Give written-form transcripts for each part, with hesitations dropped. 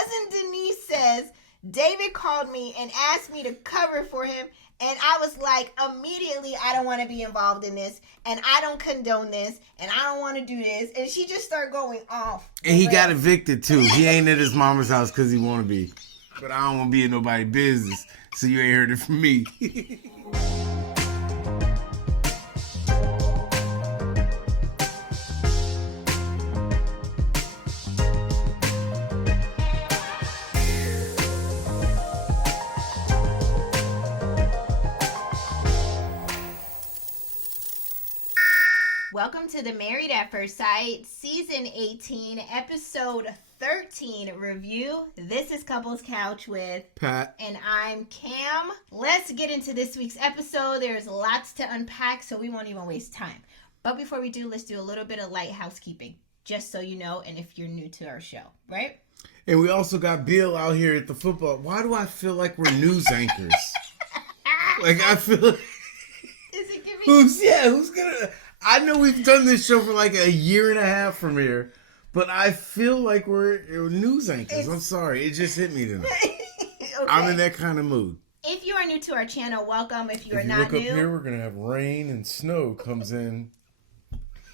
Cousin Denise says, David called me and asked me to cover for him. And I was like, immediately, I don't want to be involved in this. And I don't condone this. And I don't want to do this. And she just started going off. And he got evicted, too. He ain't at his mama's house because he want to be. But I don't want to be in nobody's business. So you ain't heard it from me. Welcome to the Married at First Sight, Season 18, Episode 13 review. This is Couples Couch with Pat. And I'm Cam. Let's get into this week's episode. There's lots to unpack, so we won't even waste time. But before we do, let's do a little bit of light housekeeping, just so you know, and if you're new to our show, right? And we also got Bill out here at the football. Why do I feel like we're news anchors? Like, I feel like... Is it giving... Who's gonna... I know we've done this show for like a year and a half from here, but I feel like we're news anchors. I'm sorry. It just hit me tonight. Okay. I'm in that kind of mood. If you are new to our channel, welcome. If you are not look new... up here, we're going to have rain and snow comes in.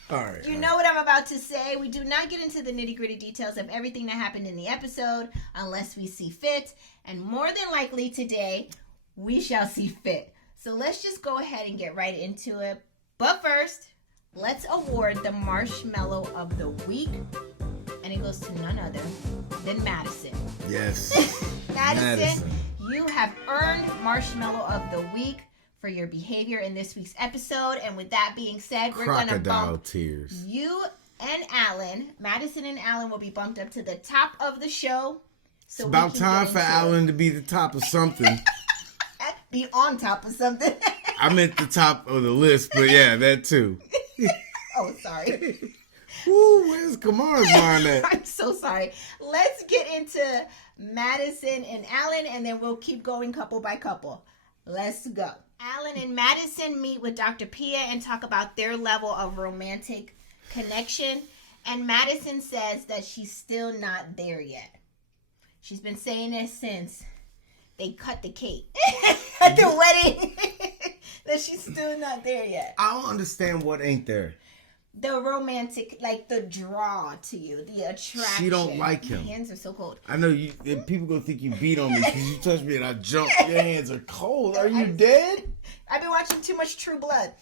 All right. You know what I'm about to say. We do not get into the nitty-gritty details of everything that happened in the episode unless we see fit. And more than likely today, we shall see fit. So let's just go ahead and get right into it. But first... let's award the Marshmallow of the Week. And it goes to none other than Madison. Yes. Madison, you have earned Marshmallow of the Week for your behavior in this week's episode. And with that being said, we're going to bump tears. You and Allan, Madison and Allan, will be bumped up to the top of the show. So it's about time for Allan to be the top of something. Be on top of something. I meant the top of the list, but yeah, that too. Oh, sorry. Ooh, where's Kamar's line at? I'm so sorry. Let's get into Madison and Allan, and then we'll keep going couple by couple. Let's go. Allan and Madison meet with Dr. Pia and talk about their level of romantic connection. And Madison says that she's still not there yet. She's been saying this since they cut the cake at the wedding. That she's still not there yet. I don't understand what ain't there. The romantic, like the draw to you, the attraction. She don't like him. My hands are so cold. I know you. People gonna think you beat on me because you touched me and I jumped. Your hands are cold. Are you dead? I've been watching too much True Blood.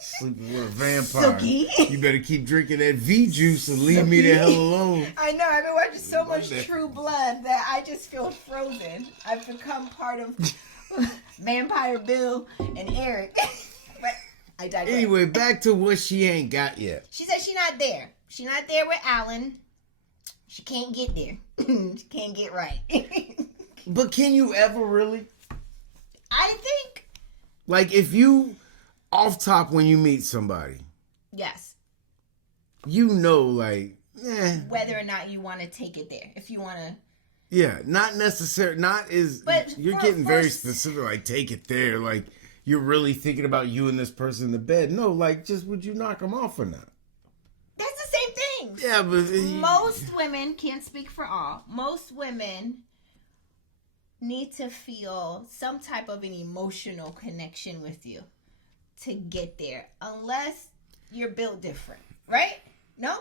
Sleeping with a vampire. Silky. You better keep drinking that V juice and leave me the hell alone. I know. I've been watching so much True Blood that I just feel frozen. I've become part of Vampire Bill and Eric. But I digress. Anyway, back to what she ain't got yet. She said she's not there. She's not there with Allan. She can't get there. She can't get right. But can you ever really? I think. Like if you, off top when you meet somebody. Yes. You know like, whether or not you want to take it there. If you want to. Yeah, not necessary. Not is. But you're getting very specific. Like, take it there. Like, you're really thinking about you and this person in the bed. No, like, just would you knock them off or not? That's the same thing. Yeah, but most women, can't speak for all. Most women need to feel some type of an emotional connection with you to get there, unless you're built different, right? No.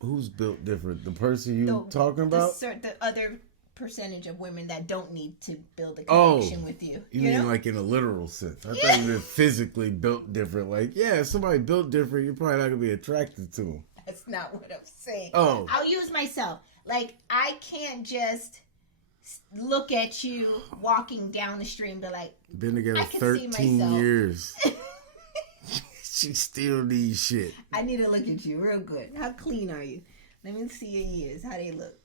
Who's built different? The person you talking about? The other percentage of women that don't need to build a connection with you. You mean like in a literal sense? I thought you were physically built different. Like, yeah, if somebody built different, you're probably not going to be attracted to them. That's not what I'm saying. Oh. I'll use myself. Like, I can't just look at you walking down the street and be like, been together 13 years. She still needs shit. I need to look at you real good. How clean are you? Let me see your ears. How they look.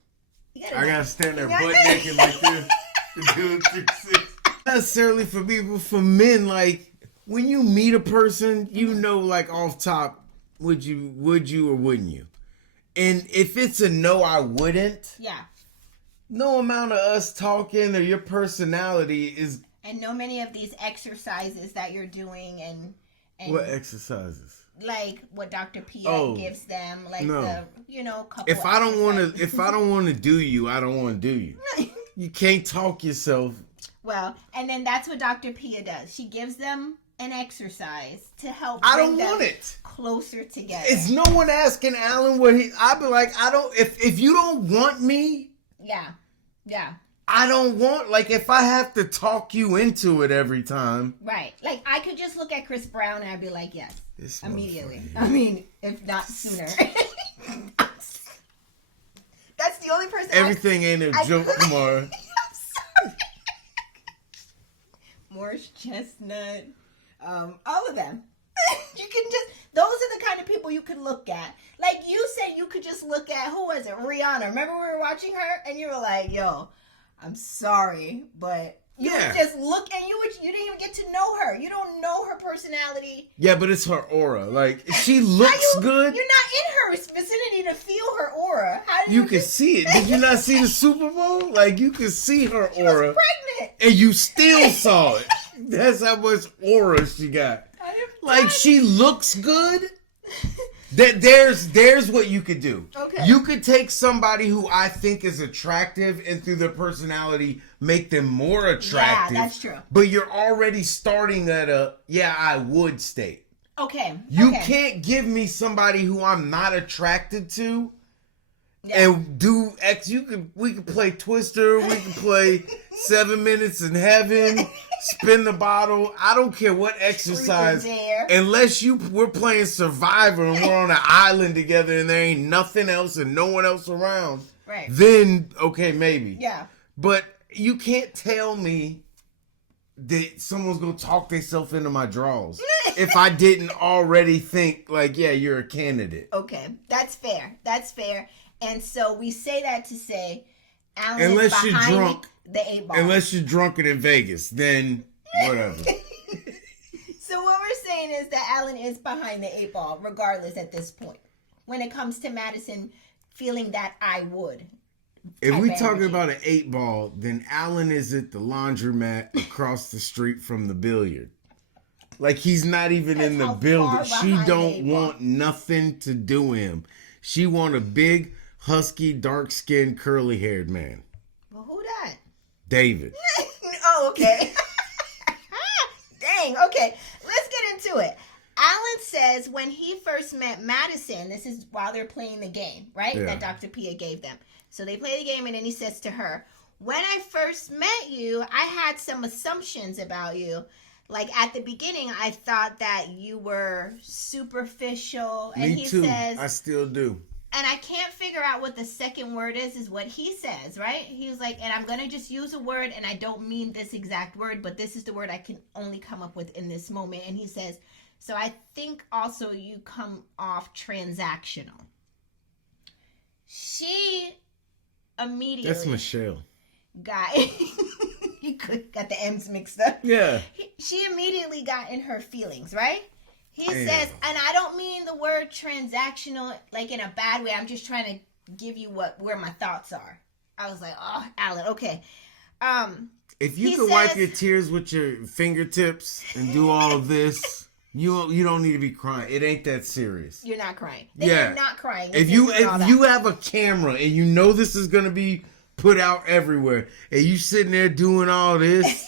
I gotta stand there butt naked like this. Not necessarily for people, for men. Like when you meet a person, you know, like off top, would you or wouldn't you? And if it's a no, I wouldn't. Yeah. No amount of us talking or your personality is. And no many of these exercises that you're doing and what exercises? like what Dr. Pia gives them, like the couple. If I don't want to do you, I don't want to do you. You can't talk yourself. Well, and then that's what Dr. Pia does. She gives them an exercise to help. I don't want it closer together. It's no one asking Allan what he. I'd be like, I don't. If you don't want me, yeah. I don't want, like, if I have to talk you into it every time. Right. Like, I could just look at Chris Brown and I'd be like, yes. Immediately. I mean, if not sooner. That's the only person. Everything ain't a joke, Mara. I'm sorry. Morris Chestnut. All of them. You can just, those are the kind of people you can look at. Like, you said you could just look at, who was it? Rihanna. Remember we were watching her? And you were like, yo, I'm sorry, but you would just look, and you didn't even get to know her. You don't know her personality. Yeah, but it's her aura. Like, she looks good. You're not in her vicinity to feel her aura. How do you can see it. Did you not see the Super Bowl? Like, you can see her aura. She was pregnant. And you still saw it. That's how much aura she got. Like, she looks good. There's what you could do. Okay. You could take somebody who I think is attractive and through their personality make them more attractive. Yeah, that's true. But you're already starting at I would state. Okay. You can't give me somebody who I'm not attracted to. Yeah. And do X. We could play Twister. We could play 7 Minutes in Heaven. Spin the bottle. I don't care what exercise. Unless we're playing Survivor and we're on an island together and there ain't nothing else and no one else around. Right. Then okay, maybe. Yeah. But you can't tell me that someone's gonna talk themselves into my drawers if I didn't already think like, yeah, you're a candidate. Okay, that's fair. That's fair. And so we say that to say, Allan unless is you're drunk, the 8-ball. Unless you're drunken in Vegas, then whatever. So what we're saying is that Allan is behind the 8-ball, regardless at this point. When it comes to Madison feeling that I would. If we talking about an 8-ball, then Allan is at the laundromat across the street from the billiard. Like, he's not even in the building. She don't want nothing to do with him. She want a big, husky, dark-skinned, curly-haired man. Well, who that? David. Oh, okay. Dang, okay. Let's get into it. Allan says when he first met Madison, this is while they're playing the game, right? Yeah. That Dr. Pia gave them. So they play the game, and then he says to her, when I first met you, I had some assumptions about you. Like, at the beginning, I thought that you were superficial. And Me too. Says, I still do. And I can't figure out what the second word is what he says, right? He was like, and I'm going to just use a word, and I don't mean this exact word, but this is the word I can only come up with in this moment. And he says, so I think also you come off transactional. She immediately... That's Michelle. You got the M's mixed up. Yeah. She immediately got in her feelings, right? He says, and I don't mean the word transactional like in a bad way. I'm just trying to give you where my thoughts are. I was like, oh, Allan, okay. If you could wipe your tears with your fingertips and do all of this, you don't need to be crying. It ain't that serious. You're not crying. You're not crying. If you have a camera and you know this is gonna be put out everywhere, and you sitting there doing all this,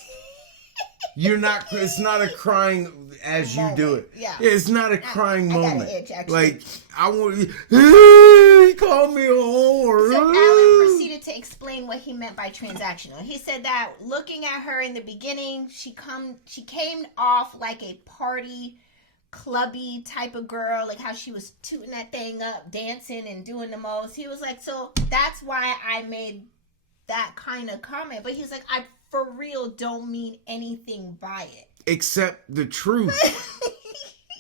it's not a crying as you do it. Yeah, it's not a crying moment. I got an itch, actually. Like, I want he called me a whore. So Allan proceeded to explain what he meant by transactional. He said that looking at her in the beginning, she came off like a party, clubby type of girl, like how she was tooting that thing up, dancing and doing the most. He was like, so that's why I made that kind of comment. But he's like, I for real don't mean anything by it. Except the truth.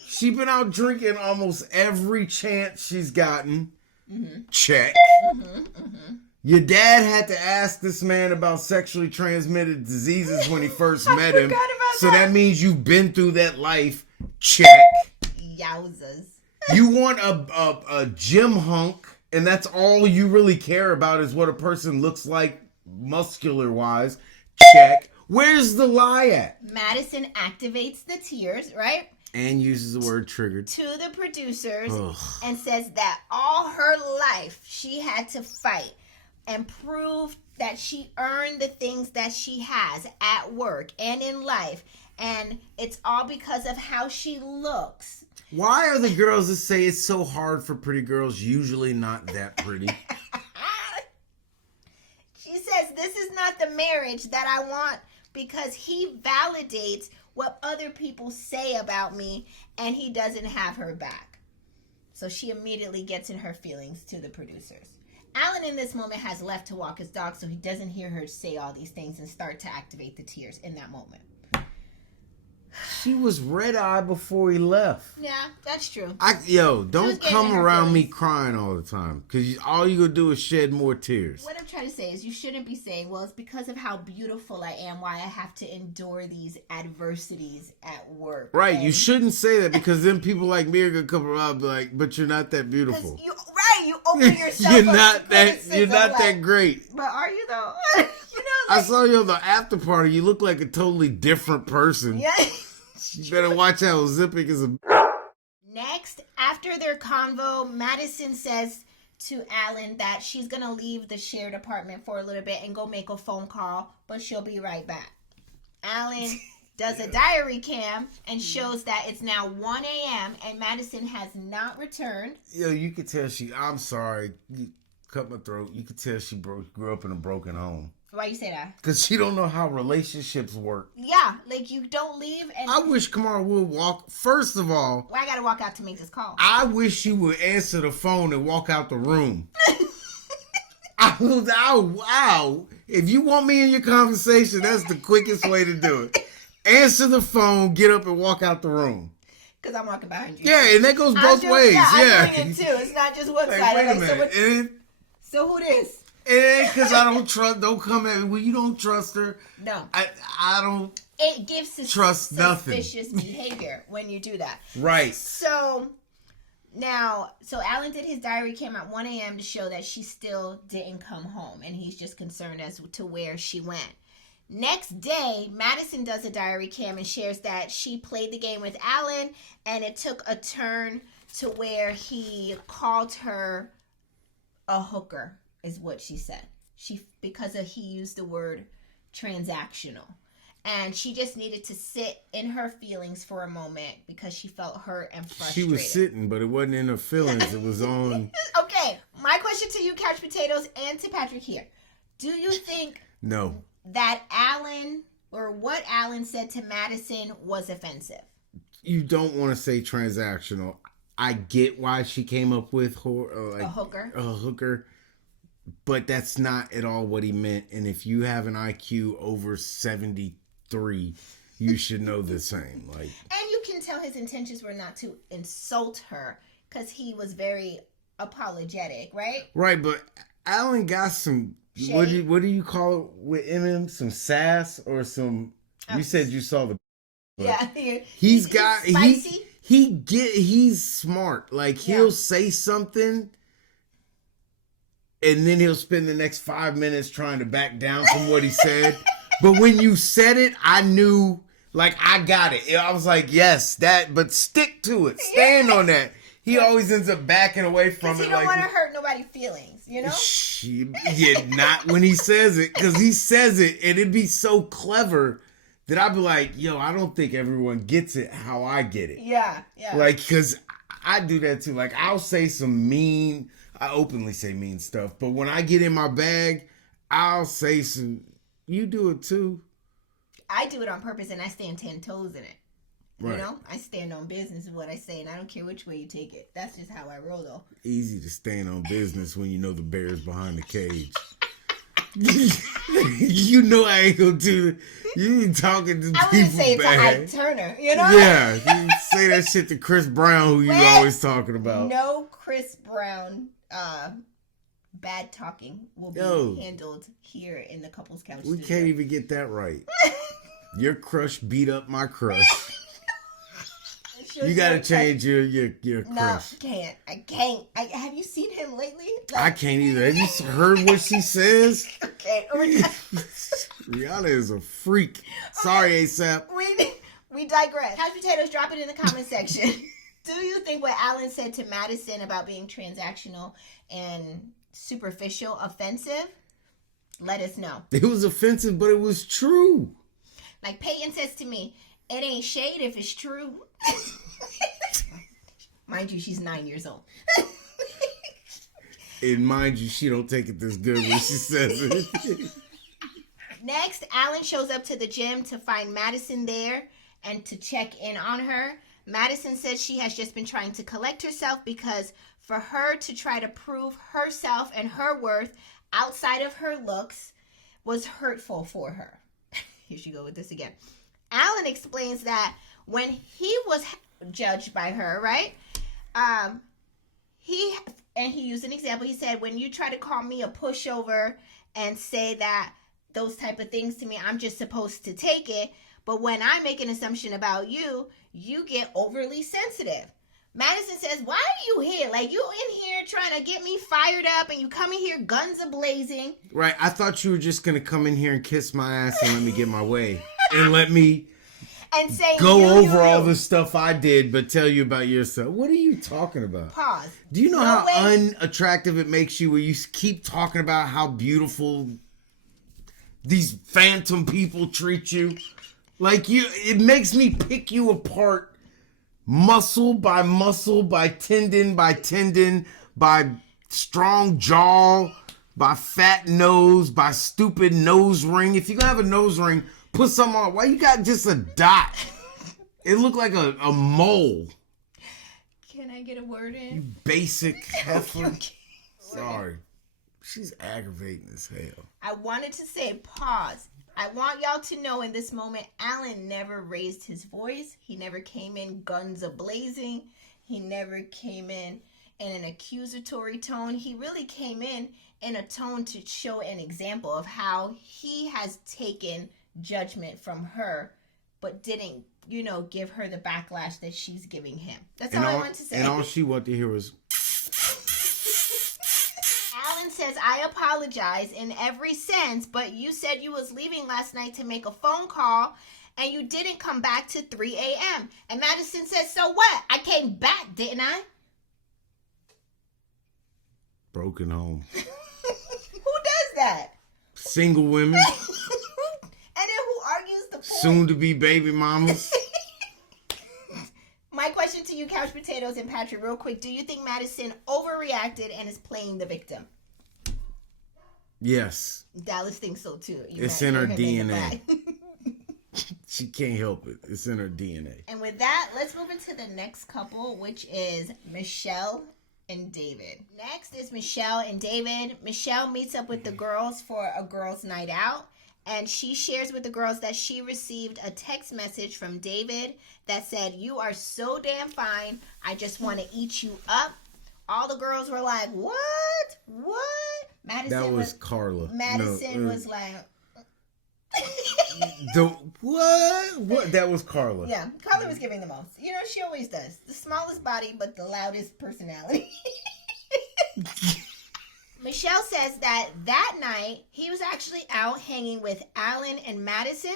She been out drinking almost every chance she's gotten. Mm-hmm. Check. Mm-hmm, mm-hmm. Your dad had to ask this man about sexually transmitted diseases when he first met him. So that means you've been through that life. Check. Yowzas. You want a gym hunk, and that's all you really care about is what a person looks like muscular-wise. Check. Where's the lie at? Madison activates the tears, right? And uses the word triggered. To the producers. Ugh. And says that all her life she had to fight and prove that she earned the things that she has at work and in life. And it's all because of how she looks. Why are the girls that say it's so hard for pretty girls usually not that pretty? She says, this is not the marriage that I want because he validates what other people say about me and he doesn't have her back. So she immediately gets in her feelings to the producers. Allan in this moment has left to walk his dog so he doesn't hear her say all these things and start to activate the tears in that moment. She was red-eyed before he left. Yeah, that's true. Don't come around me crying all the time. Because all you gonna do is shed more tears. What I'm trying to say is you shouldn't be saying, well, it's because of how beautiful I am why I have to endure these adversities at work. Right, you shouldn't say that because then people like me are gonna come around and be like, but you're not that beautiful. You open yourself you're up not to that you're not that great. But are you though? I saw you on the after party. You look like a totally different person. Yeah. You better watch how Zipping is a... Next, after their convo, Madison says to Allan that she's going to leave the shared apartment for a little bit and go make a phone call, but she'll be right back. Allan does a diary cam and shows that it's now 1 a.m. and Madison has not returned. You could tell I'm sorry, you cut my throat. You could tell she grew up in a broken home. Why you say that? Because she don't know how relationships work. Yeah, like you don't leave and... I wish Kamara would walk... First of all... Well, I got to walk out to make this call. I wish you would answer the phone and walk out the room. Wow. If you want me in your conversation, that's the quickest way to do it. Answer the phone, get up and walk out the room. Because I'm walking behind you. Yeah, and that goes both ways. Yeah, I'm doing it too. It's not just one side. Wait a minute. So who this? It ain't because I don't come at me. Well, you don't trust her. No. I don't It gives suspicious behavior when you do that. Right. So Allan did his diary cam at 1 a.m. to show that she still didn't come home. And he's just concerned as to where she went. Next day, Madison does a diary cam and shares that she played the game with Allan. And it took a turn to where he called her a hooker. Is what she said. Because he used the word transactional. And she just needed to sit in her feelings for a moment because she felt hurt and frustrated. She was sitting, but it wasn't in her feelings. It was on... Okay, my question to you, Couch Potatoes, and to Patrick here. Do you think no that Allan, or what Allan said to Madison was offensive? You don't want to say transactional. I get why she came up with a hooker. A hooker. But that's not at all what he meant. And if you have an IQ over 73, you should know the same. And you can tell his intentions were not to insult her because he was very apologetic, right? Right, but Allan got some, what do you call it with Emem? Some sass or some, you said you saw the... Yeah. He's spicy. He's smart. He'll say something... And then he'll spend the next 5 minutes trying to back down from what he said. But when you said it, I knew, I got it. I was like, yes, but stick to it. Stand on that. He always ends up backing away from it. Because he don't want to hurt nobody's feelings, you know? Yeah, not when he says it. Because he says it, and it'd be so clever that I'd be like, I don't think everyone gets it how I get it. Yeah. Because I do that too. I'll say some mean... I openly say mean stuff, but when I get in my bag, I'll say some... You do it too. I do it on purpose, and I stand 10 toes in it. Right. You know? I stand on business in what I say, and I don't care which way you take it. That's just how I roll, though. Easy to stand on business when you know the bear's behind the cage. You know I ain't gonna do it. You ain't talking to people I wouldn't say bad. Ike Turner, you know? Yeah, you say that shit to Chris Brown, who you always talking about. No Chris Brown... bad talking will be handled here in the Couples Couch We studio. can't even get that right. Your crush beat up my crush. You gotta change your crush. No, I can't. Have you seen him lately? I can't either. Have you heard what she says? Okay. Rihanna is a freak. Sorry, ASAP. We digress. Couch potatoes, drop it in the comment section. Do you think what Allan said to Madison about being transactional and superficial offensive? Let us know. It was offensive, but it was true. Like Peyton says to me, it ain't shade if it's true. Mind you, she's 9 years old. And mind you, she don't take it this good when she says it. Next, Allan shows up to the gym to find Madison there and to check in on her. Madison says she has just been trying to collect herself because for her to try to prove herself and her worth outside of her looks was hurtful for her. Here she go with this again. Allan explains that when he was judged by her, right? He used an example. He said, when you try to call me a pushover and say that those type of things to me, I'm just supposed to take it. But when I make an assumption about you, you get overly sensitive. Madison says, why are you here? Like, you in here trying to get me fired up and you come in here guns a-blazing. Right. I thought you were just going to come in here and kiss my ass and let me get my way. And let me go over all the stuff I did, but tell you about yourself. What are you talking about? Pause. Do you know how unattractive it makes you when you keep talking about how beautiful these phantom people treat you? Like, it makes me pick you apart muscle by tendon by tendon, by strong jaw, by fat nose, by stupid nose ring. If you're going to have a nose ring, put something on. Why you got just a dot? It looked like a mole. Can I get a word in? You basic heifer. Sorry. She's aggravating as hell. I wanted to say pause. I want y'all to know in this moment, Allan never raised his voice. He never came in guns a-blazing. He never came in an accusatory tone. He really came in a tone to show an example of how he has taken judgment from her, but didn't, give her the backlash that she's giving him. That's all I wanted to say. And all she wanted to hear was... Allan says, I apologize in every sense, but you said you was leaving last night to make a phone call, and you didn't come back to 3 a.m. And Madison says, so what? I came back, didn't I? Broken home. Who does that? Single women. And then who argues the point? Soon to be baby mamas. My question to you, Couch Potatoes and Patrick, real quick. Do you think Madison overreacted and is playing the victim? Yes. Dallas thinks so too. It's in her DNA. She can't help it. It's in her DNA. And with that, let's move into the next couple, which is Michelle and David. Next is Michelle and David. Michelle meets up with the girls for a girls' night out. And she shares with the girls that she received a text message from David that said, you are so damn fine. I just want to eat you up. All the girls were like, what? Madison that was Carla. Madison was like... What? That was Carla. Yeah, Carla was giving the most. She always does. The smallest body, but the loudest personality. Michelle says that night, he was actually out hanging with Allan and Madison.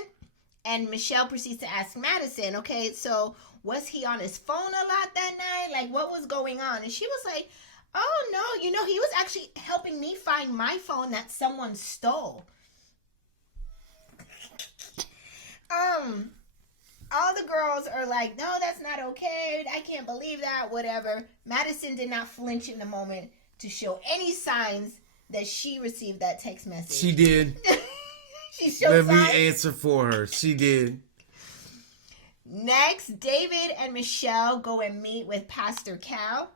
And Michelle proceeds to ask Madison, okay, so was he on his phone a lot that night? Like, what was going on? And she was like, oh, no, he was actually helping me find my phone that someone stole. All the girls are like, no, that's not okay. I can't believe that, whatever. Madison did not flinch in the moment to show any signs that she received that text message. She did. She showed signs. Let me answer for her. She did. Next, David and Michelle go and meet with Pastor Cal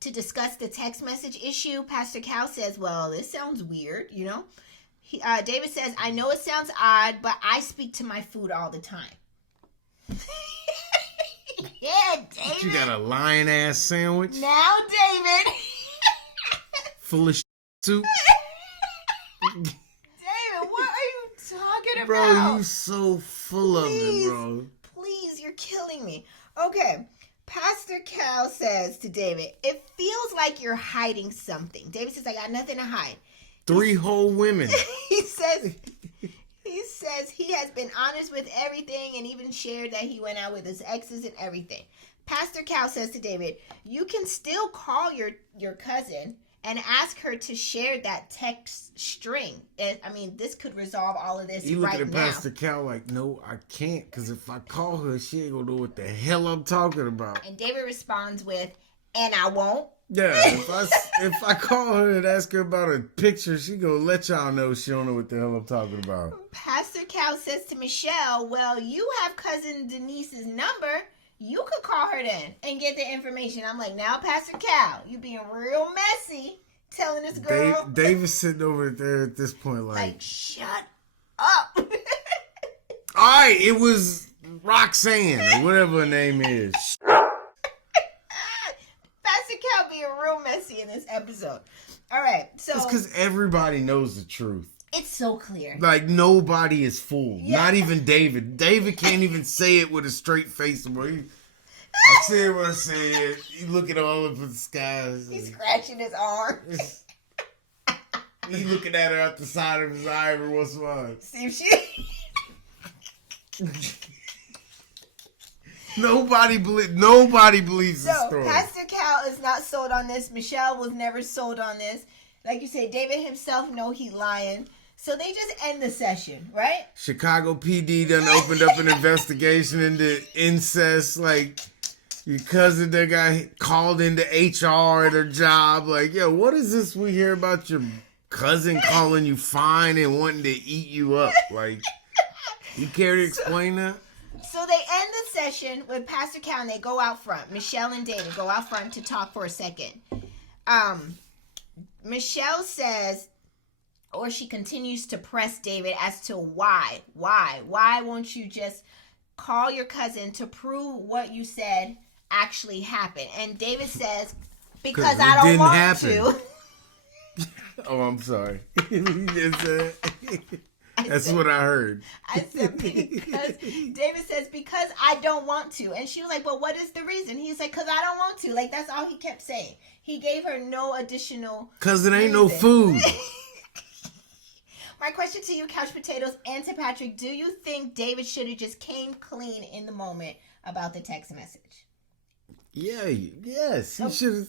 to discuss the text message issue. Pastor Cal says, well, this sounds weird, David says, I know it sounds odd, but I speak to my food all the time. Yeah, David. You got a lion-ass sandwich? Now, David. Full of soup. David, what are you talking about? Bro, you so full of it, bro. Please, you're killing me. Okay. Pastor Cal says to David, it feels like you're hiding something. David says, I got nothing to hide. 3 whole women. He says says he has been honest with everything and even shared that he went out with his exes and everything. Pastor Cal says to David, you can still call your cousin and ask her to share that text string. I mean, this could resolve all of this you right now. You look at Pastor Cal like, no, I can't, because if I call her, she ain't going to know what the hell I'm talking about. And David responds with, and I won't. Yeah, if I call her and ask her about a picture, she gonna let y'all know she don't know what the hell I'm talking about. Pastor Cal says to Michelle, well, you have cousin Denise's number. You could call her then and get the information. I'm like, now, Pastor Cal, you being real messy telling this girl. David's sitting over there at this point like shut up. All right, it was Roxanne or whatever her name is. Pastor Cal being real messy in this episode. All right, so it's because everybody knows the truth. It's so clear. Like, nobody is fooled. Yeah. Not even David. David can't even say it with a straight face. I said what I said. You looking all up at the skies. He's scratching his arm. He's looking at her out the side of his eye every once in a while. See if she... Nobody believes the story. Pastor Cal is not sold on this. Michelle was never sold on this. Like you say, David himself know he lying. So they just end the session, right? Chicago PD done opened up an investigation into incest. Like, your cousin that got called into HR at her job. Like, yo, what is this we hear about your cousin calling you fine and wanting to eat you up? Like, you care to explain that? So they end the session with Pastor Cal and they go out front. Michelle and David go out front to talk for a second. Michelle says, or she continues to press David as to why won't you just call your cousin to prove what you said actually happened? And David says, because I don't want to. Oh, I'm sorry. That's what I heard. I said, because David says, because I don't want to. And she was like, well, what is the reason? He's like, because I don't want to. Like, that's all he kept saying. He gave her no additional because it ain't reason. no food. My question to you, Couch Potatoes and to Patrick, do you think David should have just came clean in the moment about the text message? Yeah, yes. He should have.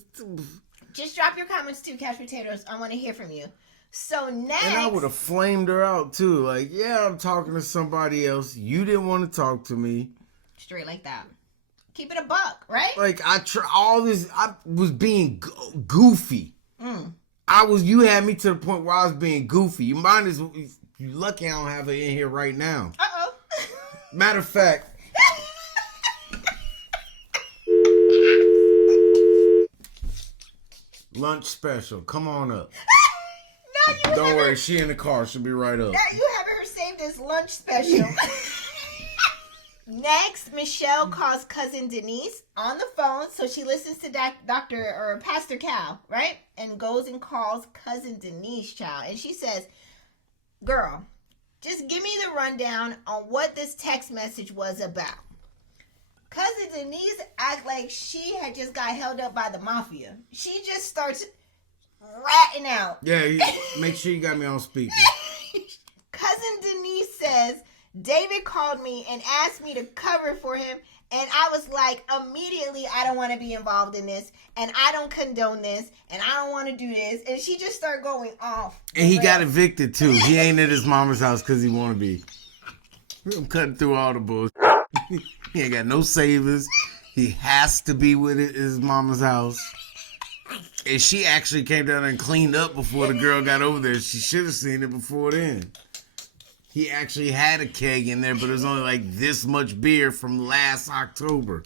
Just drop your comments too, Couch Potatoes. I want to hear from you. So next... And I would have flamed her out too. Like, yeah, I'm talking to somebody else. You didn't want to talk to me. Straight like that. Keep it a buck, right? Like, I was being goofy. You had me to the point where I was being goofy. You lucky I don't have her in here right now. Uh-oh. Matter of fact. Lunch special. Come on up. Don't worry, she in the car. She'll be right up. Now you having her save this lunch special. Next, Michelle calls cousin Denise on the phone, so she listens to Dr. or Pastor Cal, right? And goes and calls cousin Denise, child. And she says, girl, just give me the rundown on what this text message was about. Cousin Denise act like she had just got held up by the mafia. She just starts ratting out. Yeah, make sure you got me on speaker. Cousin Denise says, David called me and asked me to cover for him, and I was like, immediately, I don't want to be involved in this, and I don't condone this, and I don't want to do this, and she just started going off. And he got evicted, too. He ain't at his mama's house because he want to be. I'm cutting through all the bullshit. He ain't got no savers. He has to be with his mama's house. And she actually came down and cleaned up before the girl got over there. She should have seen it before then. He actually had a keg in there, but it was only like this much beer from last October.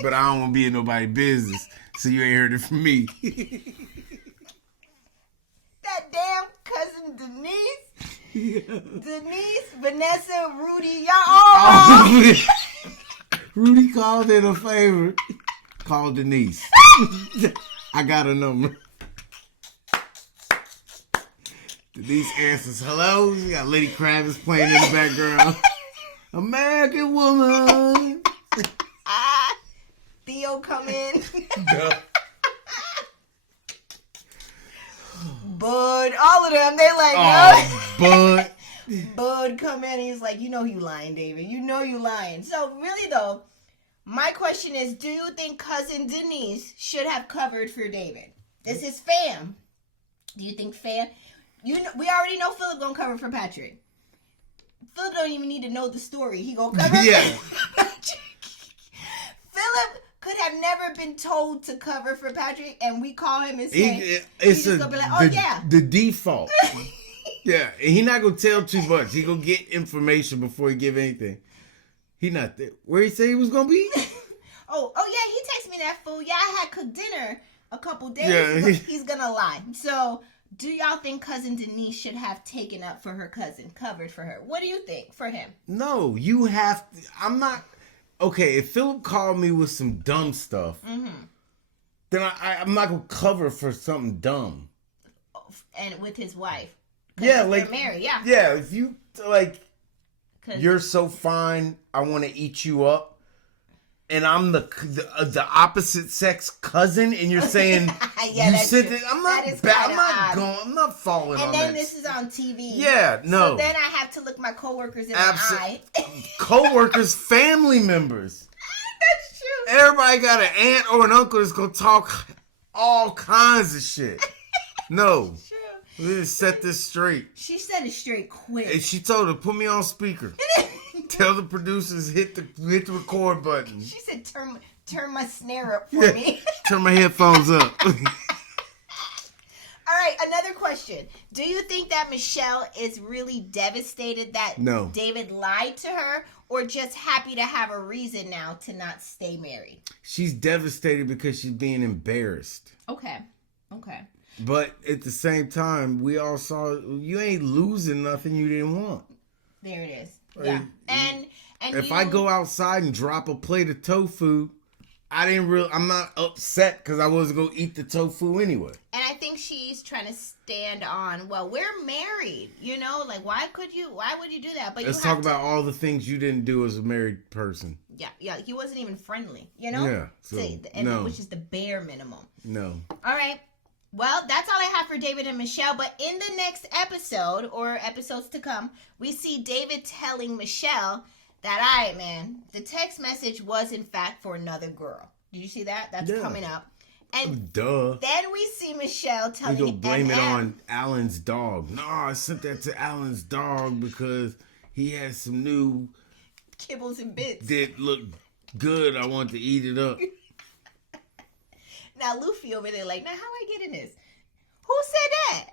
But I don't want to be in nobody's business, so you ain't heard it from me. That damn cousin Denise. Yeah. Denise, Vanessa, Rudy, y'all all wrong. Rudy called in a favor. Call Denise. I got a number. Denise answers, hello. You got Lady Kravitz playing in the background. American woman. Theo come in. Bud, all of them, they like, oh, Bud. Bud come in, he's like, you know you lying, David. You know you lying. So really though, my question is, do you think cousin Denise should have covered for David? This is fam. Do you think fam? We already know Philip gonna cover for Patrick. Philip don't even need to know the story. He gonna cover for Patrick. Philip could have never been told to cover for Patrick, and we call him and say, he's just gonna be like, oh yeah. The default. Yeah, and he not gonna tell too much. He gonna get information before he give anything. He not there. Where he say he was gonna be? oh yeah, he texted me that fool. Yeah, I had cooked dinner a couple days ago. He's gonna lie. So, do y'all think cousin Denise should have taken up for her cousin, covered for her? What do you think for him? No, you have to. I'm not. Okay, if Philip called me with some dumb stuff, then I'm not gonna cover for something dumb. And with his wife. Yeah, like they're married. Yeah. Yeah, if you like, you're so fine. I want to eat you up, and I'm the opposite sex cousin, and you're saying you said that. I'm not bad. I'm not falling on that. And then this is on TV. Yeah, no. So then I have to look my coworkers in the eye. Coworkers, family members. That's true. Everybody got an aunt or an uncle that's gonna talk all kinds of shit. No. We need to set this straight. She set it straight quick. And she told her, put me on speaker. Tell the producers, hit the record button. She said, turn my snare up for me. Turn my headphones up. All right, another question. Do you think that Michelle is really devastated that David lied to her, or just happy to have a reason now to not stay married? She's devastated because she's being embarrassed. Okay. But at the same time, we all saw you ain't losing nothing you didn't want. There it is. Yeah. And if I go outside and drop a plate of tofu, I'm not upset because I wasn't going to eat the tofu anyway. And I think she's trying to stand on, well, we're married, like why would you do that? But let's talk about all the things you didn't do as a married person. Yeah, he wasn't even friendly, Yeah. So, which is the bare minimum. No. All right. Well, that's all I have for David and Michelle. But in the next episode, or episodes to come, we see David telling Michelle that, all right, man, the text message was, in fact, for another girl. Did you see that? That's coming up. And then we see Michelle telling you blame it on Allan's dog. No, I sent that to Allan's dog because he has some new kibbles and bits that look good. I want to eat it up. Now, Luffy over there like, now how I get in this? Who said that?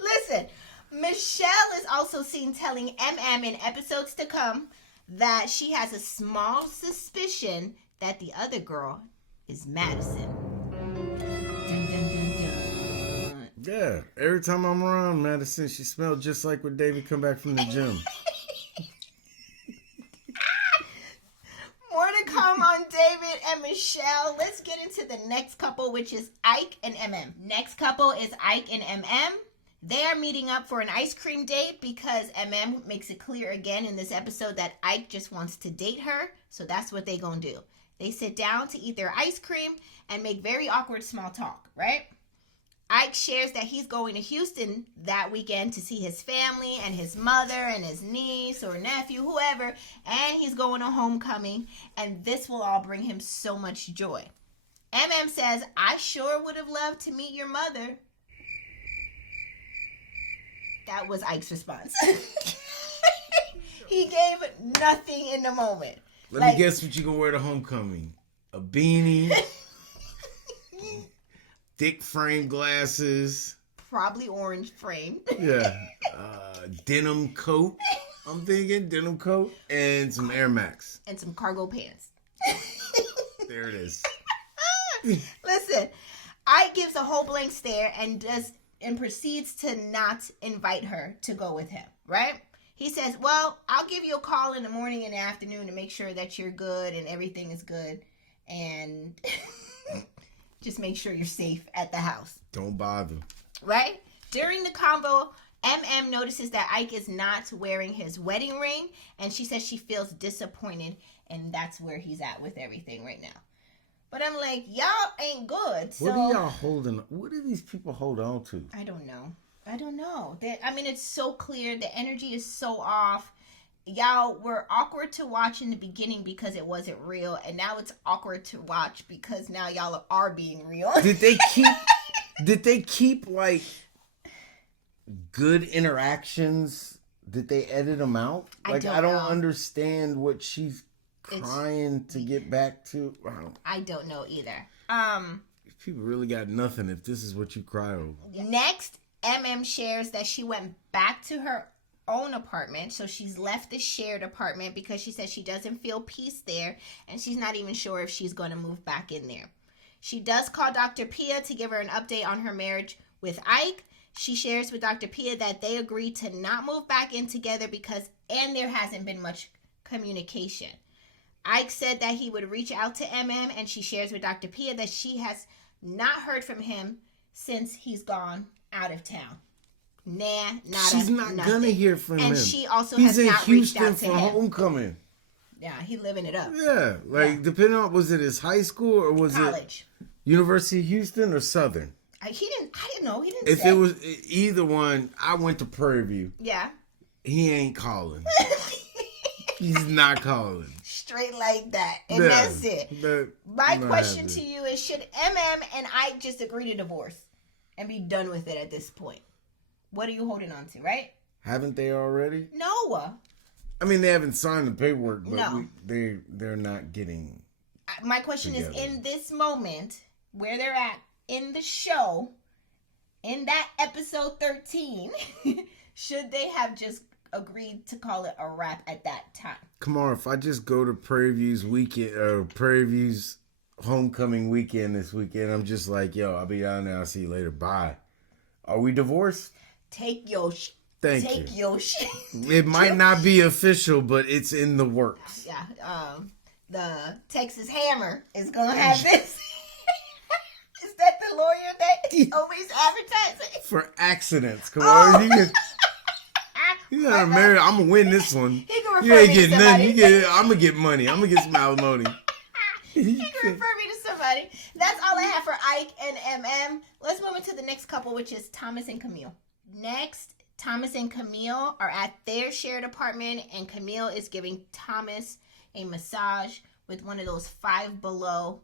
Listen, Michelle is also seen telling Emem in episodes to come that she has a small suspicion that the other girl is Madison. Dun, dun, dun, dun. Yeah, every time I'm around Madison, she smells just like when David come back from the gym. More to come on David and Michelle. Let's get into the next couple, which is Ike and Emem. Next couple is Ike and Emem. They are meeting up for an ice cream date because Emem makes it clear again in this episode that Ike just wants to date her. So that's what they gonna do. They sit down to eat their ice cream and make very awkward small talk, right? Ike shares that he's going to Houston that weekend to see his family and his mother and his niece or nephew, whoever, and he's going to homecoming, and this will all bring him so much joy. Emem says, I sure would have loved to meet your mother. That was Ike's response. He gave nothing in the moment. Let me guess what you gonna wear to homecoming. A beanie. Thick frame glasses. Probably orange frame. Yeah. Denim coat. I'm thinking denim coat. And some Air Max. And some cargo pants. There it is. Listen, Ike gives a whole blank stare and proceeds to not invite her to go with him, right? He says, well, I'll give you a call in the morning and the afternoon to make sure that you're good and everything is good. And just make sure you're safe at the house. Don't bother. Right? During the convo, Emem notices that Ike is not wearing his wedding ring. And she says she feels disappointed. And that's where he's at with everything right now. But I'm like, y'all ain't good. So what are y'all holding? What do these people hold on to? I don't know. I don't know. It's so clear. The energy is so off. Y'all were awkward to watch in the beginning because it wasn't real, and now it's awkward to watch because now y'all are being real. Did they keep like good interactions? Did they edit them out? Like I don't understand what she's trying to get back to. I don't know either. People really got nothing if this is what you cry over. Next, MM shares that she went back to her own apartment. So she's left the shared apartment because she says she doesn't feel peace there, and she's not even sure if she's going to move back in there. She does call Dr. Pia to give her an update on her marriage with Ike. She shares with Dr. Pia that they agreed to not move back in together and there hasn't been much communication. Ike said that he would reach out to MM, and she shares with Dr. Pia that she has not heard from him since he's gone out of town. She's not gonna hear from him. And she also has not reached out to him. He's in Houston for homecoming. Yeah, he living it up. Yeah, depending on, was it his high school or was college? It University of Houston or Southern? I didn't know. He didn't If say. it was either one, I went to Prairie View. Yeah. He ain't calling. He's not calling. Straight like that. And that's it. My question to you is, should MM and Ike just agree to divorce and be done with it at this point? What are you holding on to, right? Haven't they already? No. They haven't signed the paperwork, but no. They're not getting My question together. Is, in this moment, where they're at in the show, in that episode 13, should they have just agreed to call it a wrap at that time? Come on, if I just go to Prairie View's weekend, or Prairie View's homecoming weekend this weekend, I'm just like, yo, I'll be down there. I'll see you later. Bye. Are we divorced? Take your Take your shit. It might not be official, but it's in the works. Yeah. The Texas Hammer is gonna have this. Is that the lawyer that always advertising? For accidents. Come on. You gotta marry. I'm gonna win this one. He can refer you ain't me getting to nothing. somebody. I'm gonna get money. I'm gonna get some alimony. He can refer me to somebody. That's all I have for Ike and MM. Let's move into the next couple, which is Thomas and Camille. Next, Thomas and Camille are at their shared apartment, and Camille is giving Thomas a massage with one of those Five Below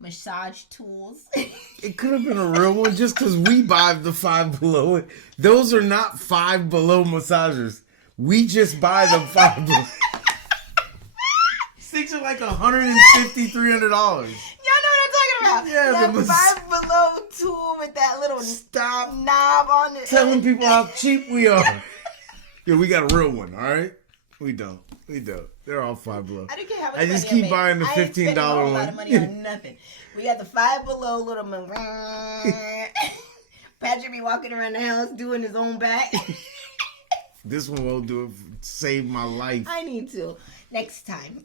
massage tools. It could have been a real one just because we buy the Five Below. Those are not Five Below massagers. We just buy them Five Below. Things are like $150, $300. Y'all know what I'm talking about. Yeah, that Five Below tool with that little knob on it. Telling people how cheap we are. Yeah, we got a real one, all right? We don't. They're all Five Below. I don't care how much I just money keep buying the $15 one. I ain't spending a whole lot of money on nothing. We got the Five Below little Patrick be walking around the house doing his own back. This one won't do it. Save my life. I need to. Next time.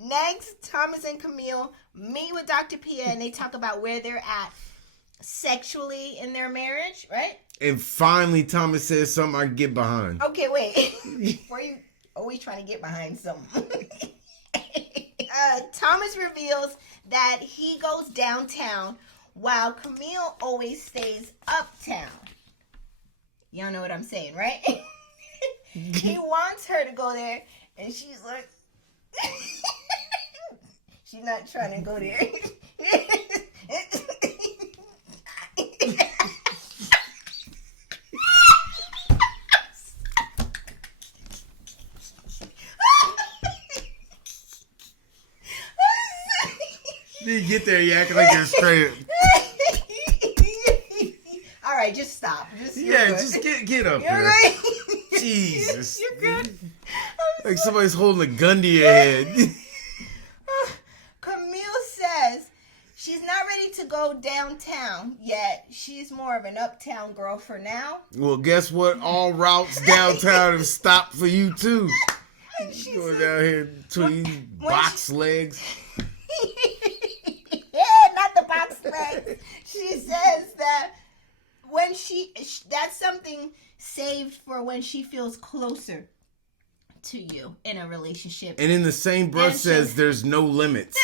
Next, Thomas and Camille meet with Dr. Pia, and they talk about where they're at sexually in their marriage, right? And finally, Thomas says something I can get behind. Okay, wait. Were you always trying to get behind something? Thomas reveals that he goes downtown while Camille always stays uptown. Y'all know what I'm saying, right? He wants her to go there, and she's like, she's not trying to go there. You get there, you acting like you're straight. All right, just stop. Just get up You're there. right. Jesus. You're good. Like somebody's holding a gun to your head. Camille says she's not ready to go downtown yet. She's more of an uptown girl for now. Well, guess what? All routes downtown have stopped for you, too. She Going said, down here between box legs. yeah, not the box legs. She says that when that's something saved for when she feels closer to you in a relationship. And in the same breath says there's no limits.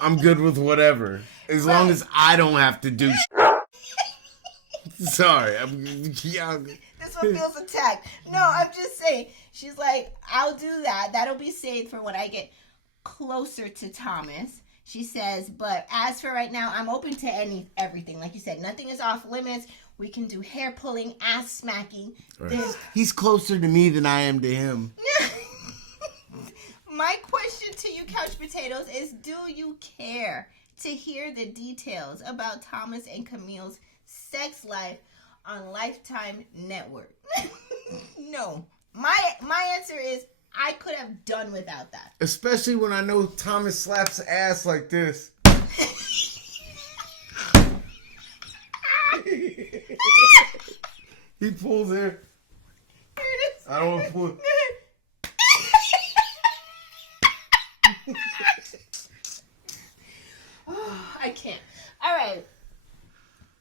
I'm good with whatever. As long as I don't have to do Sorry. Yeah. This one feels attacked. No, I'm just saying. She's like, I'll do that. That'll be saved for when I get closer to Thomas. She says, but as for right now, I'm open to everything. Like you said, nothing is off limits. We can do hair pulling, ass smacking. Right. He's closer to me than I am to him. My question to you, Couch Potatoes, is do you care to hear the details about Thomas and Camille's sex life on Lifetime Network? No. My answer is I could have done without that. Especially when I know Thomas slaps ass like this. He pulls there. Here it is. I don't want to pull. I can't. All right.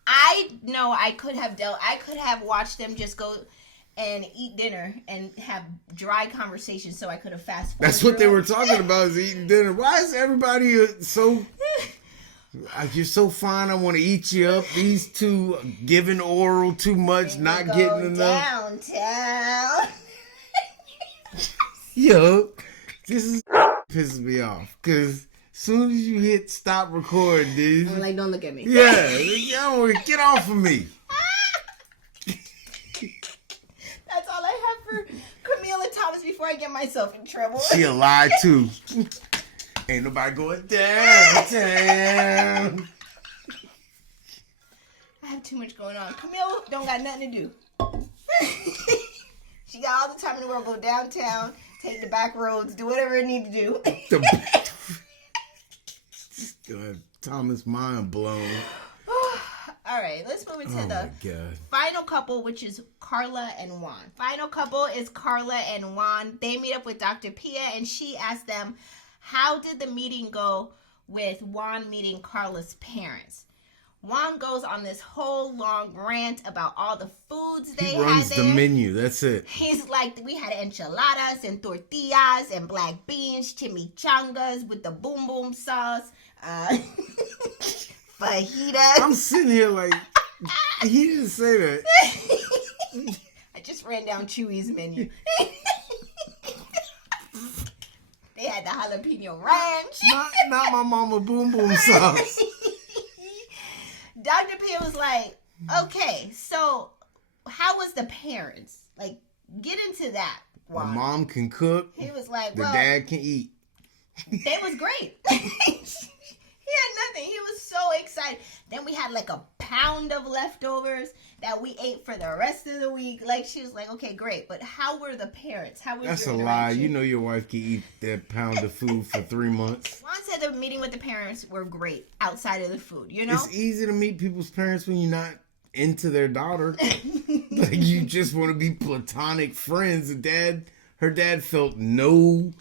I know I could have watched them just go and eat dinner and have dry conversations, so I could have fast forwarded. That's what they were talking about, is eating dinner. Why is everybody so... You're so fine, I want to eat you up. These two giving oral too much, not getting enough. Downtown. Yo, this is pisses me off, because soon as you hit stop recording, dude. I'm like, don't look at me. Yeah, get off of me. That's all I have for Camille and Thomas before I get myself in trouble. She a lie too. Ain't nobody going downtown. I have too much going on. Camille don't got nothing to do. She got all the time in the world. Go downtown, take the back roads, do whatever it need to do. God, Thomas mind blown. All right, let's move into the final couple, which is Carla and Juan. Final couple is Carla and Juan. They meet up with Dr. Pia, and she asks them, how did the meeting go with Juan meeting Carla's parents? Juan goes on this whole long rant about all the foods they had there. He runs the menu, that's it. He's like, we had enchiladas and tortillas and black beans, chimichangas with the boom boom sauce, fajitas. I'm sitting here like, he didn't say that. I just ran down Chewy's menu. They had the jalapeno ranch. Not my mama boom boom sauce. Dr. Pia was like, okay, so how was the parents? Like, get into that. My mom can cook. He was like, the dad can eat. They was great. He had nothing. He was so excited. Then we had like a pound of leftovers that we ate for the rest of the week. Like, she was like, okay, great. But how were the parents? How was That's your a lie. You know your wife can eat that pound of food for 3 months. Juan said the meeting with the parents were great outside of the food, you know? It's easy to meet people's parents when you're not into their daughter. Like, you just want to be platonic friends. Her dad felt no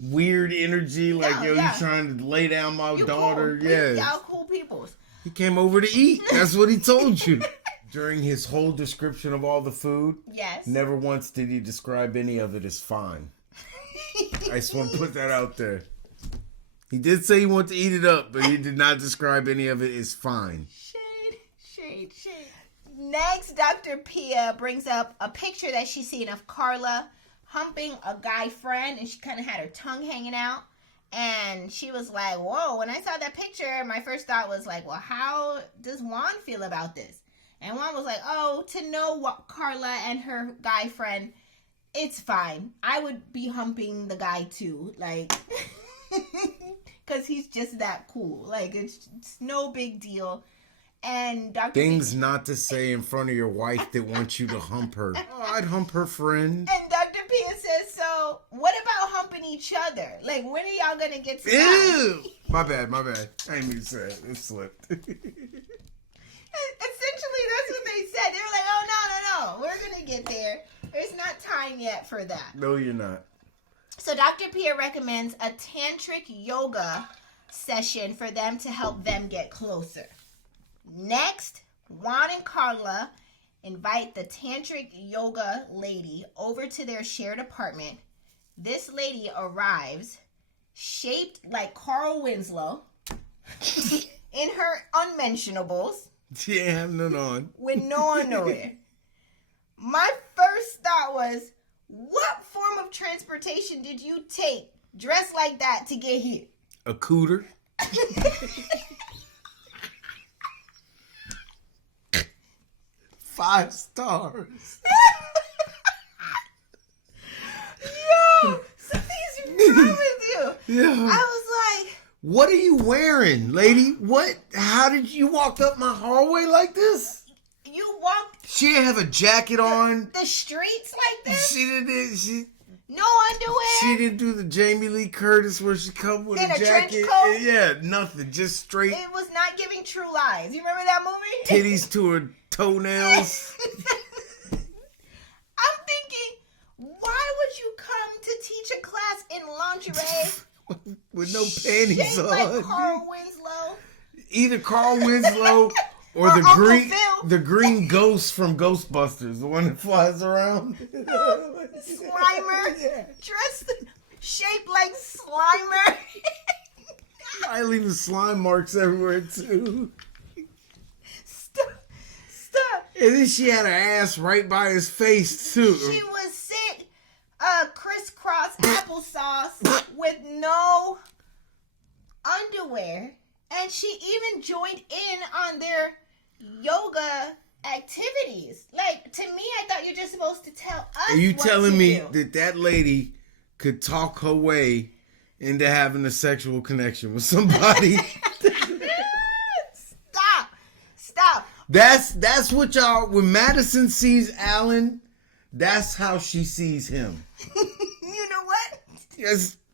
weird energy, like, you trying to lay down my daughter. Cool. Yeah, y'all cool peoples. He came over to eat. That's what he told you. During his whole description of all the food, yes, never once did he describe any of it as fine. I just want to put that out there. He did say he wanted to eat it up, but he did not describe any of it as fine. Shade. Next, Dr. Pia brings up a picture that she's seen of Carla humping a guy friend, and she kind of had her tongue hanging out. And she was like, whoa, when I saw that picture, my first thought was like, well, how does Juan feel about this? And Juan was like, oh, to know what Carla and her guy friend, it's fine. I would be humping the guy too, like, because he's just that cool. Like, it's no big deal. And Dr. Things not to say in front of your wife that wants you to hump her. Oh, I'd hump her friend. And Dr. Pia says, so what about humping each other? Like, when are y'all going to get to that? Ew! My bad. I didn't mean to say it. It slipped. Essentially, that's what they said. They were like, oh, no. We're going to get there. There's not time yet for that. No, you're not. So Dr. Pia recommends a tantric yoga session for them to help them get closer. Next, Juan and Carla invite the tantric yoga lady over to their shared apartment. This lady arrives shaped like Carl Winslow in her unmentionables. She ain't have none on. With no underwear. My first thought was, what form of transportation did you take dressed like that to get here? A cooter. 5 stars. Yo, something's wrong with you. Yeah. I was like, what are you wearing, lady? What? How did you walk up my hallway like this? you walked She didn't have a jacket on. the streets like this? She didn't. No underwear? She didn't do the Jamie Lee Curtis where she come with Then a a trench jacket. coat? Yeah, nothing. Just straight It was not giving True Lies. You remember that movie? titties to her toenails. I'm thinking, why would you come to teach a class in lingerie With no panties shaped on. like Carl Winslow? Either Carl Winslow or Or the Uncle green Phil. the green ghost from Ghostbusters, the one that flies around. Slimer, Yeah. dressed shaped like Slimer. I leave slime marks everywhere too. Stop. And then she had her ass right by his face too. She was sick, crisscross applesauce with no underwear, and she even joined in on their yoga activities. Like, to me, I thought you're just supposed to tell us. Are you what telling to me do. that lady could talk her way into having a sexual connection with somebody? Stop. That's what y'all. When Madison sees Allan, that's how she sees him. You know what?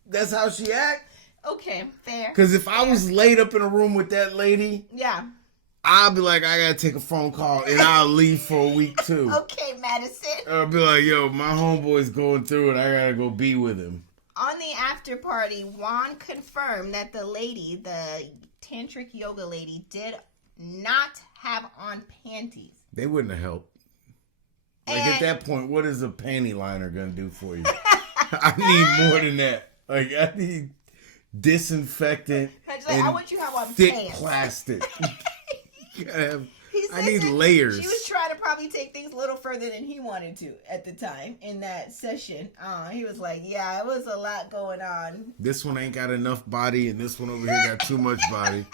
That's how she act. Okay, fair. Because if I was laid up in a room with that lady, Yeah. I'll be like, I gotta take a phone call and I'll leave for a week too. Okay, Madison. I'll be like, yo, my homeboy's going through it. I gotta go be with him. On the after party, Juan confirmed that the lady, the tantric yoga lady, did not have on panties. They wouldn't have helped. Like at that point, what is a panty liner gonna do for you? I need more than that. Like I need disinfectant Like, and I want you to have on thick pants. plastic. You gotta have- He I said need that layers. She was trying to probably take things a little further than he wanted to at the time in that session. He was like, yeah, it was a lot going on. This one ain't got enough body, and this one over here got too much body.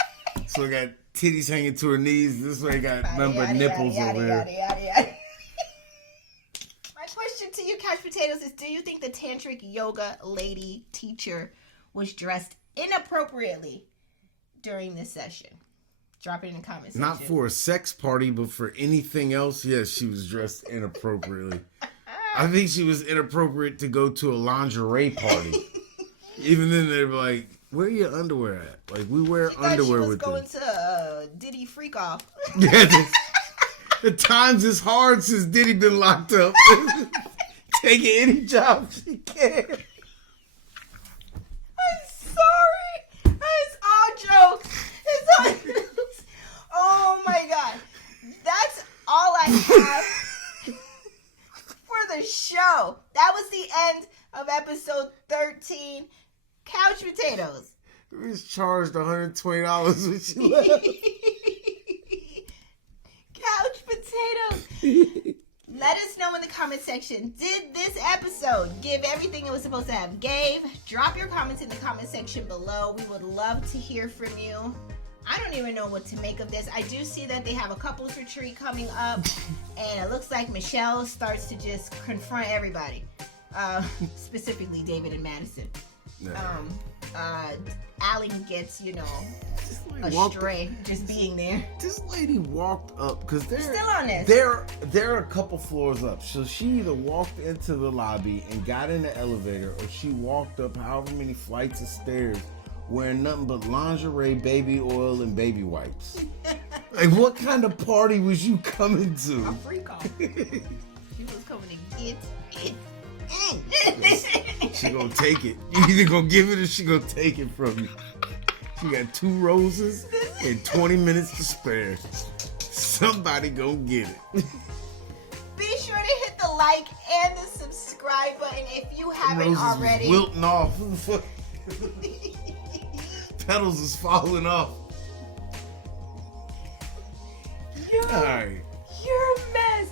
So I got titties hanging to her knees. This one ain't got nothing but nipples over here. Yada. My question to you, Couch Potatoes, is: do you think the tantric yoga lady teacher was dressed inappropriately during this session? Drop it in the comments section. Not for a sex party, but for anything else, yes, she was dressed inappropriately. I think she was inappropriate to go to a lingerie party. Even then, they were like, where are your underwear at? Like, we wear underwear with them. She was going to Diddy Freak Off. Yeah, the times is hard since Diddy been locked up. Taking any job she can. I'm sorry. It's all jokes. It's all jokes. Oh my god. That's all I have for the show. That was the end of episode 13. Couch Potatoes. We was charged $120 when she left. Couch Potatoes. Let us know in the comment section. Did this episode give everything it was supposed to have? Gave? Drop your comments in the comment section below. We would love to hear from you. I don't even know what to make of this. I do see that they have a couples retreat coming up, and it looks like Michelle starts to just confront everybody, specifically David and Madison. Allan gets, astray just being there. This lady walked up because they're Still on this. They're a couple floors up. So she either walked into the lobby and got in the elevator, or she walked up however many flights of stairs wearing nothing but lingerie, baby oil, and baby wipes. Like, what kind of party was you coming to? A freak off. She was coming to get it. She gonna take it. You either gonna give it or she gonna take it from you. She got 2 roses and 20 minutes to spare. Somebody gonna get it. Be sure to hit the like and the subscribe button if you haven't Roses already. was wilting off. Petals is falling off. All right. You're a mess.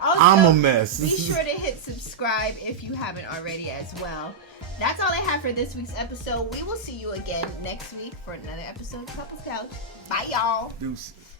Also, I'm a mess. Be sure to hit subscribe if you haven't already as well. That's all I have for this week's episode. We will see you again next week for another episode of Couples Couch. Bye, y'all. Deuces.